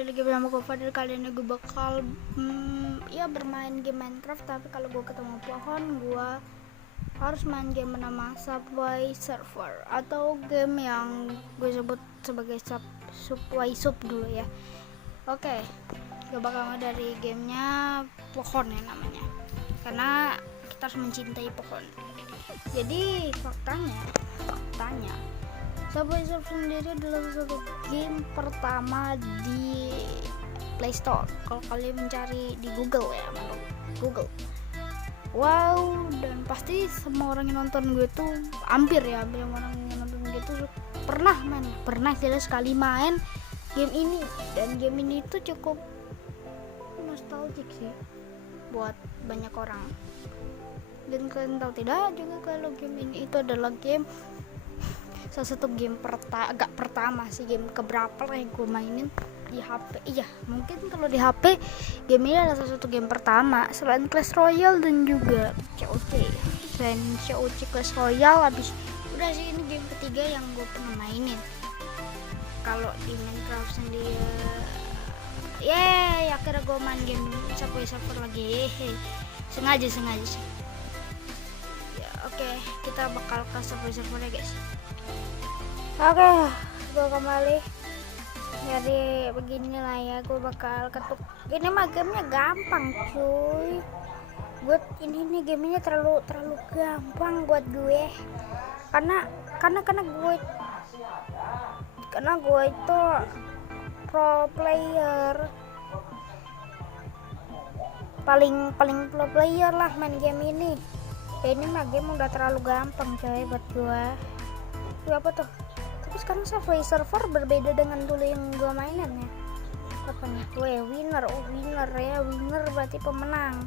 kembali lagi bersama gue Fadil. Kali ini gue bakal bermain game Minecraft. Tapi kalau gue ketemu pohon, gue harus main game bernama Subway Surfer, atau game yang gue sebut sebagai Subway Sub dulu ya. Oke, gue bakal mulai dari gamenya pohon ya namanya, karena kita harus mencintai pohon. Jadi faktanya Subway Surfer sendiri adalah satu game pertama di Play Store. Kalau kalian mencari di Google ya, Google. Wow, dan pasti semua orang yang nonton gue tuh hampir yang orang yang nonton gue tuh pernah jelas sekali main game ini. Dan game ini tuh cukup nostalgic sih buat banyak orang. Dan kalian tahu tidak juga kalau game ini itu adalah game salah satu game pertama sih, game keberapa lah yang gue mainin di HP. Iya, mungkin kalau di HP game ini adalah salah satu game pertama selain Clash Royale dan juga COC. Selain COC, Clash Royale, habis udah sih ini game ketiga yang gue pernah mainin. Kalau di Minecraft sendiri akhirnya gue main game Subway Surfer lagi. Sengaja sih. Ya, oke, kita bakal ke Subway Surfer ya guys. Oke, gue kembali. Jadi beginilah ya, gue bakal ketuk. Ini mah gamenya gampang cuy. Ini gamenya terlalu gampang buat gue. Karena gue itu pro player. Paling pro player lah main game ini. Ini mah game udah terlalu gampang coy buat gue. Apa tuh? Tapi sekarang Subway Surfer berbeda dengan dulu yang gue mainin ya. Apa nih? Winner ya, winner berarti pemenang.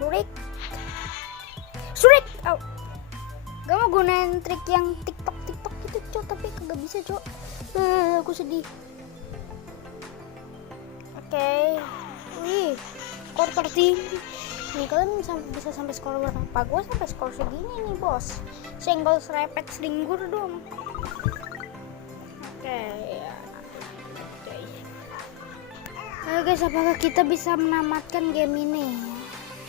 Surik. Oh. Gak mau gunain trik yang TikTok gitu cok, tapi kagak bisa cok. Aku sedih. Oke. Wih, skor tertinggi. Nih kalian bisa sampai skor berapa? Gue sampai skor segini nih bos. Senggol serepet selinggur dong. Oke ya. Ayo guys, apakah kita bisa menamatkan game ini?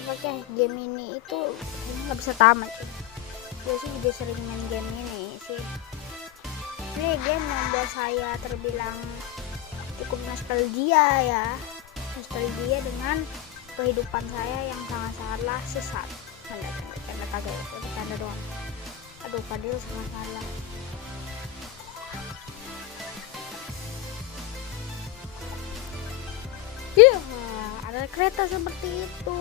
Apakah game ini itu nggak bisa tamat? Gue sih juga sering main game ini sih. Ini game membuat saya terbilang cukup nostalgia ya. Nostalgia dengan kehidupan saya yang sangat-sangatlah sesat. Tanda doang. Aduh, Fadil salah. Iya, ada kereta seperti itu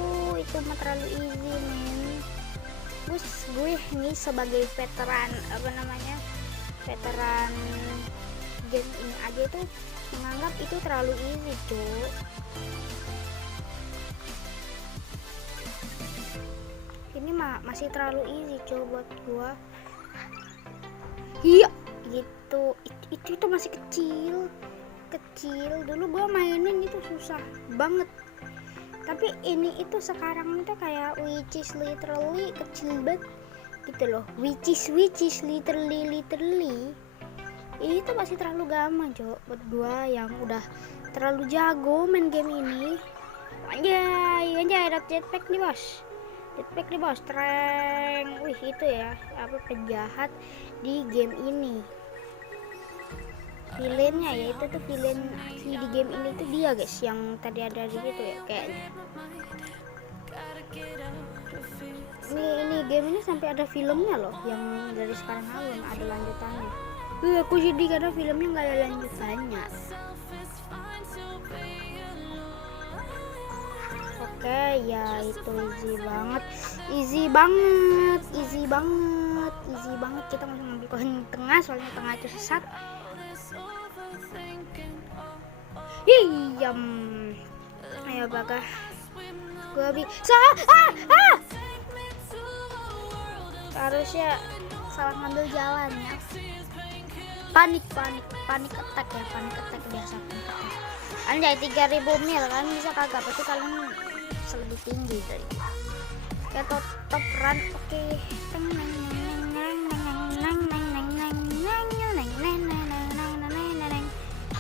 mah terlalu easy men. Gue ini sebagai veteran veteran game ini aja tuh menganggap itu terlalu easy cuy. Ini mah masih terlalu easy cuy buat gua. Iya gitu, itu masih kecil. Dulu gua mainin itu susah banget, tapi ini itu sekarang itu kayak which is literally kecil banget gitu loh. Which is literally ini tuh masih terlalu gampang coba buat gua yang udah terlalu jago main game ini. Anjay ada jetpack nih bos, tren. Wih, itu ya apa penjahat di game ini. Villainnya ya, itu tuh villain di game ini tuh dia guys, yang tadi ada di situ ya kayaknya. Ini game ini sampai ada filmnya loh, yang dari sekarang belum ada lanjutannya. Aku sedih karena filmnya nggak ada lanjutannya. Oke ya, itu easy banget. Kita langsung ngambil koin tengah, soalnya tengah itu sesat. Ayo bakah gua bisa. Harusnya salah ngambil jalannya. Panik attack biasa. Anjay, 3000 mil kan bisa kagak, pasti kalian lebih tinggi dari kayak top run. Oke.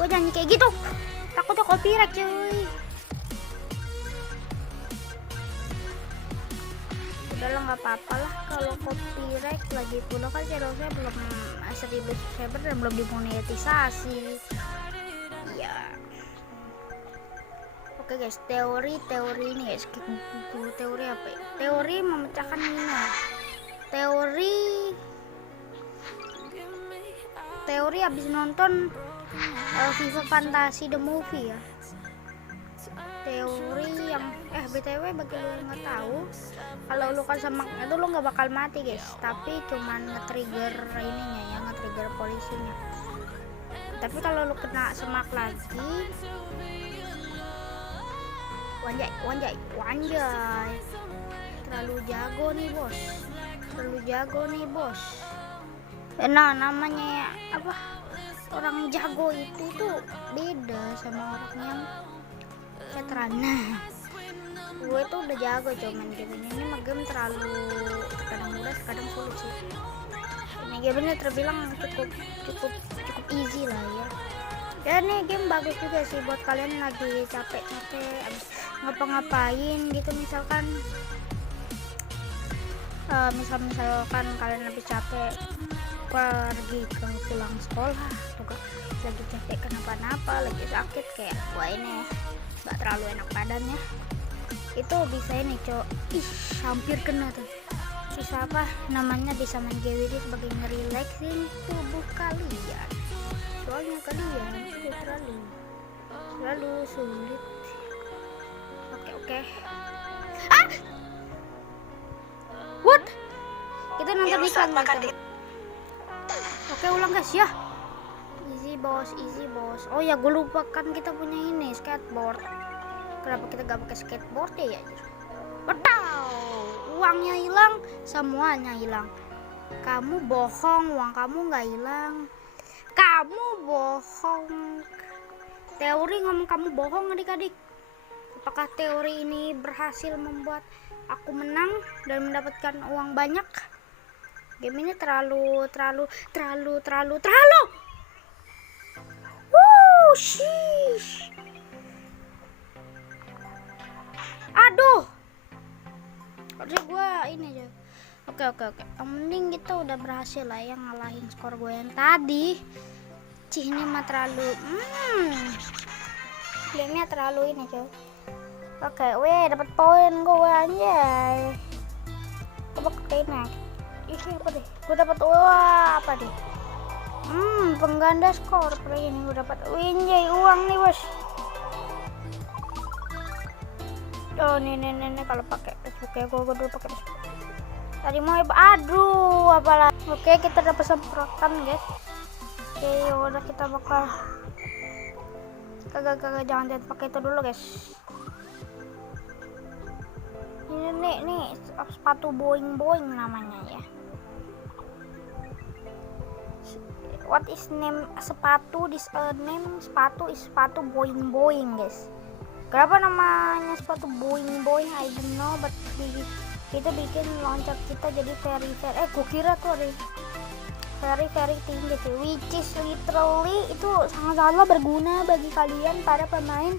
Gue jangan kayak gitu, takutnya copyright cuy. Udahlah nggak apa-apa lah kalau copyright, lagi pula kan channel saya belum 1000 subscriber dan belum dimonetisasi ya. Oke guys, teori ini guys, teori apa ya? Teori memecahkan Nina. Teori habis nonton Viva Fantasy the movie ya. Teori yang BTW bagi lo yang nggak tahu, kalau lu kan semak itu lu nggak bakal mati guys, tapi cuman nge-trigger ininya ya, nge-trigger polisinya. Tapi kalau lu kena semak lagi, wanjay, terlalu jago nih bos. Nah, namanya apa, orang jago itu tuh beda sama orang yang veteran. Nah, gue tuh udah jago cuman game ini mah game terlalu kadang mudah kadang sulit sih. Ini game ini terbilang cukup easy lah ya. Nih game bagus juga sih buat kalian lagi capek abis ngapa-ngapain gitu, misalkan kalian habis capek pergi ke pulang sekolah atau lagi capek kenapa-napa, lagi sakit kayak wah ini nggak terlalu enak badannya, itu bisa ini hampir kena tuh, bisa apa namanya, bisa main game ini sebagai nge-relaxing tubuh kalian, soalnya kalian sudah terlalu sulit. Oke. What? Kita nonton iklan makan. Oke, ulang guys ya. Easy boss. Oh ya, gue lupa kan kita punya ini skateboard. Kenapa kita gak pakai skateboard ya? Betul. Uangnya hilang, semuanya hilang. Kamu bohong, uang kamu nggak hilang. Kamu bohong. Teori ngomong kamu bohong adik-adik. Apakah teori ini berhasil membuat aku menang dan mendapatkan uang banyak? Game ini terlalu. Sheesh. Aduh. Harusnya gue ini aja. Oke. Yang mending kita udah berhasil lah yang ngalahin skor gue yang tadi. Ini mah terlalu. Gamenya terlalu ini coy. Oke, dapat poin gue anjay. Coba kena. Ini apa deh? Gue dapat apa deh? Pengganda skor play ini gue dapat winjay uang nih bos. Oh nih kalau pakai Facebook ya, gue dulu pakai Facebook. Tadi mau aduh apalah. Oke, kita dapat semprotan guys. Oke, udah kita bakal kagak jangan pakai itu dulu guys. Ini nih sepatu boing namanya ya. What is name sepatu? This name sepatu is sepatu boing guys. Kenapa namanya sepatu boing? I don't know, but kita bikin loncat kita jadi very gue kira tuh ada very tinggi sih, which is literally itu sangat-sangatlah berguna bagi kalian para pemain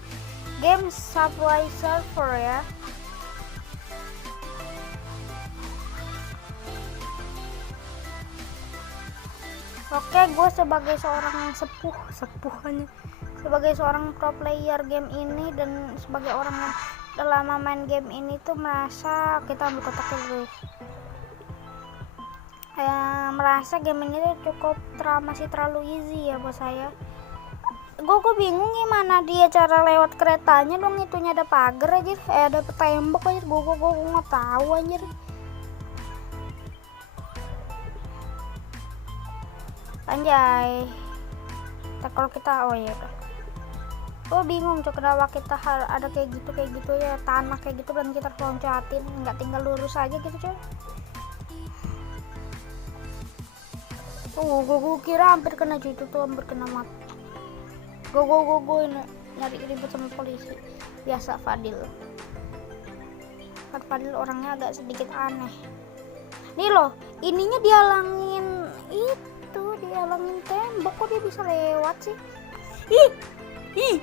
game Subway Surfer ya. Oke, gue sebagai seorang sebagai seorang pro player game ini dan sebagai orang yang udah lama main game ini tuh merasa kita ambil kotaknya dulu. Merasa game ini tuh cukup masih terlalu easy ya buat saya. Gue bingung gimana dia cara lewat keretanya dong, itunya ada pagar aja, ada tembok aja, gue nggak tahu anjir. Anjay. Kalau kita gue bingung tuh kenapa kita ada kayak gitu ya, tanah kayak gitu dan kita loncatin, nggak tinggal lurus aja gitu coy. Gue kira hampir kena cuy, itu tuh hampir kena mati. Gue nyari ribet sama polisi. Biasa Fadil orangnya agak sedikit aneh. Nih loh, ininya dihalangin tembok, kok dia bisa lewat sih? ih, ih.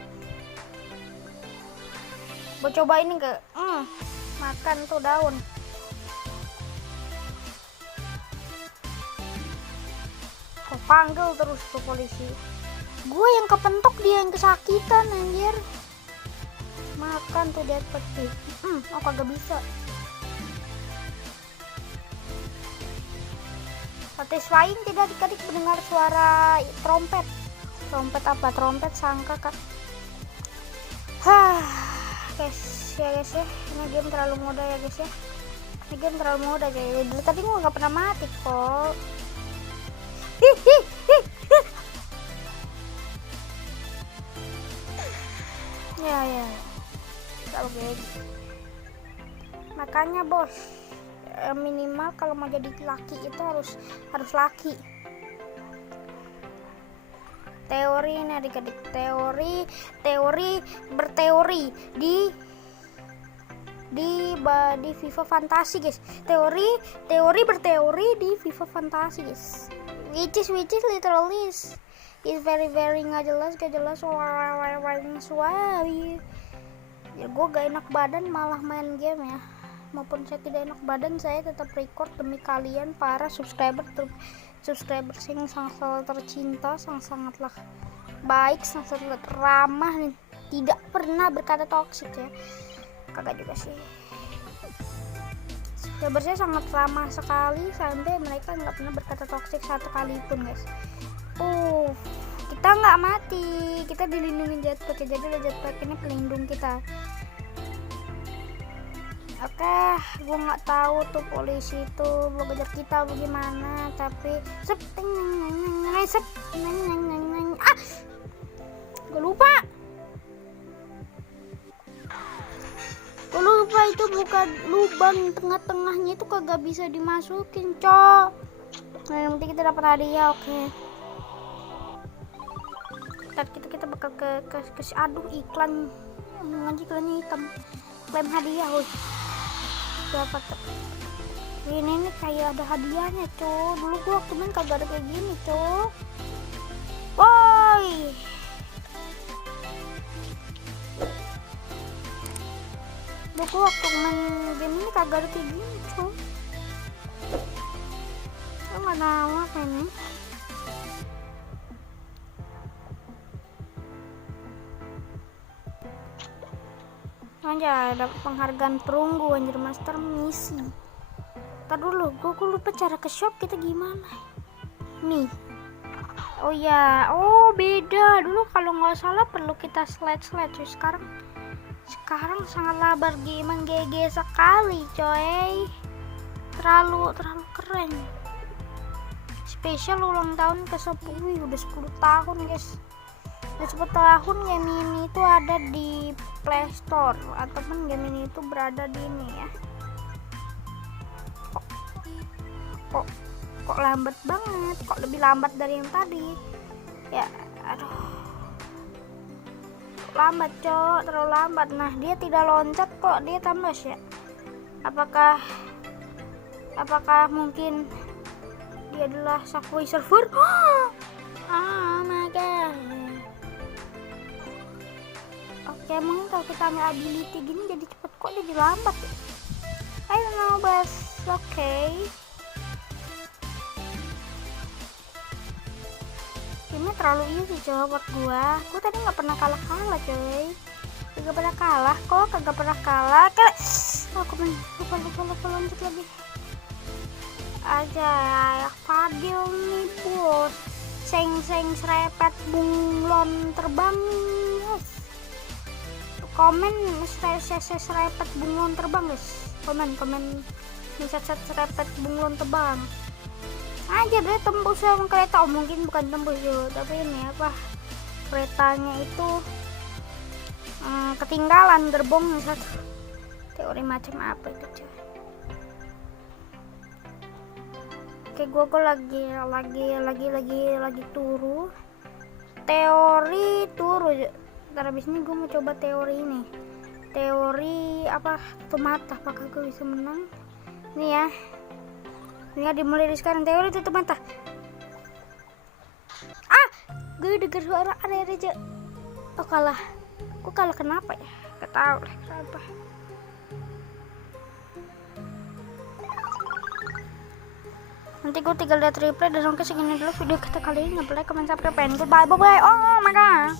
Gue coba ini ke makan tuh daun. Gue panggil terus tuh polisi. Gue yang kepentok, dia yang kesakitan anjir. Makan tuh dia peti. Oh kagak bisa. Satisfying tidak adik-adik mendengar suara trompet. Trompet apa? Trompet sangka kan. Guys ya ini game terlalu mudah ya guys ya. Ini game terlalu mudah jadi. Dari tadi gue nggak pernah mati kok. Ya. Oke. Makanya bos, minimal kalau mau jadi laki itu harus laki. Teori ini adik-adik, teori berteori di FIFA Fantasi guys. Teori berteori di FIFA Fantasi guys. Which is literally is very nggak jelas ya. Gue gak enak badan malah main game ya. Maupun saya tidak enak badan, saya tetap record demi kalian para subscriber yang sangat tercinta, sangatlah baik, sangat ramah, dan tidak pernah berkata toksik ya. Kagak juga sih. Subscriber saya sangat ramah sekali sampai mereka nggak pernah berkata toksik satu kali pun guys. Kita nggak mati, kita dilindungi jetpack ya. Jadi jetpack ini pelindung kita. Oke, gue nggak tahu tuh polisi itu mau kejar kita bagaimana, tapi gue lupa itu bukan lubang tengah-tengahnya itu kagak bisa dimasukin cok. Nah, nanti kita dapat hadiah. Oke. Kita bakal ke aduh iklan iklannya hitam, klaim hadiah. Dapat ini kayak ada hadiahnya cok. Dulu gua waktu main kagak ada kayak gini cok. Woi, dulu gua waktu main game ini kagak ada kayak gini cok. Lo nggak tahu apa ini. Aja dapat penghargaan perunggu anjir, master misi. Ntar dulu, gue lupa cara ke shop kita gimana nih. Oh ya, beda. Dulu kalau nggak salah perlu kita slide. Sekarang sangatlah bergimana GG sekali coy. Terlalu keren. Spesial ulang tahun ke 10. Udah 10 tahun guys. Udah 10 tahun game ini itu ada di Play Store, ataupun game ini itu berada di ini ya. Kok lambat banget, kok lebih lambat dari yang tadi ya. Aduh, lambat cok, terlalu lambat. Nah, dia tidak loncat kok, dia tambah ya. Apakah mungkin dia adalah Subway Surfer? Oh my god. Oke, mungkin kalau kita ambil ability gini jadi cepet, kok jadi lambat ya? I don't know, but okay. Ini terlalu easy coba buat gua tadi nggak pernah kalah coy. Kagak pernah kalah kayak aku lupa lanjut lagi aja ya. Fadil nih bos, seng serepet bunglon terbang guys. Komen serepet bunglon terbang guys. Komen serepet bunglon terbang aja deh. Tembus sama kereta, mungkin bukan tembus juga, tapi ini apa, keretanya itu ketinggalan gerbongnya satu. Teori macam apa itu cuy? Oke, gue lagi turu. Teori turu. Ntar abis ini gue mau coba teori ini. Teori apa? Tutup mata. Apakah gue bisa menang? Ini ya. Ini dimulai dari sekarang. Teori tutup mata. Gue denger suara aneh aja. Oh kalah, aku kalah kenapa ya? Gak tahu lah kenapa. Nanti gue tinggal lihat replay dan oke segini dulu video kita kali ini. Nggak boleh komen, subscribe, and goodbye, bye bye. Oh my god.